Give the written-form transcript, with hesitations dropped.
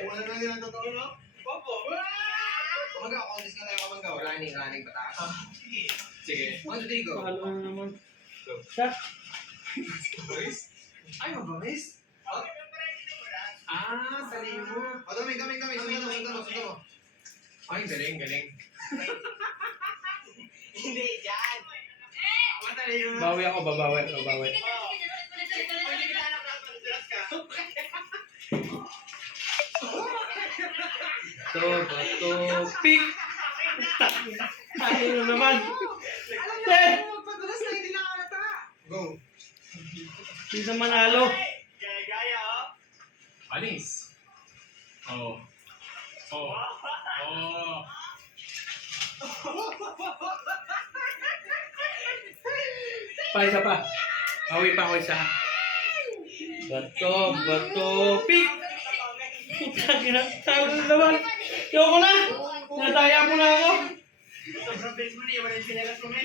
Wala na nila totoo, no? Opo. Kamangga, contest na tayo kamangga. Running pataas. Sige. 1, 2, 3, go. Ano na naman? Go. Siya? Boys? Ay, mabamis. Dali mo. O, dami. Sundan mo. Ay, galing. Hindi, dyan. Madali mo. Bawi ako, babawi. Bato, pick! Tayo na naman! Magpadulas na hindi nakalata. Go. Hindi sa manalo. Gaya, oh. Anis. Oh. Isa pa. Bawi pa ako isa. Bato, pick! Tayo na naman. Yoko na! Nataya mo na ako. Sobrang bilis mo niya. Wala yung pinagas mo,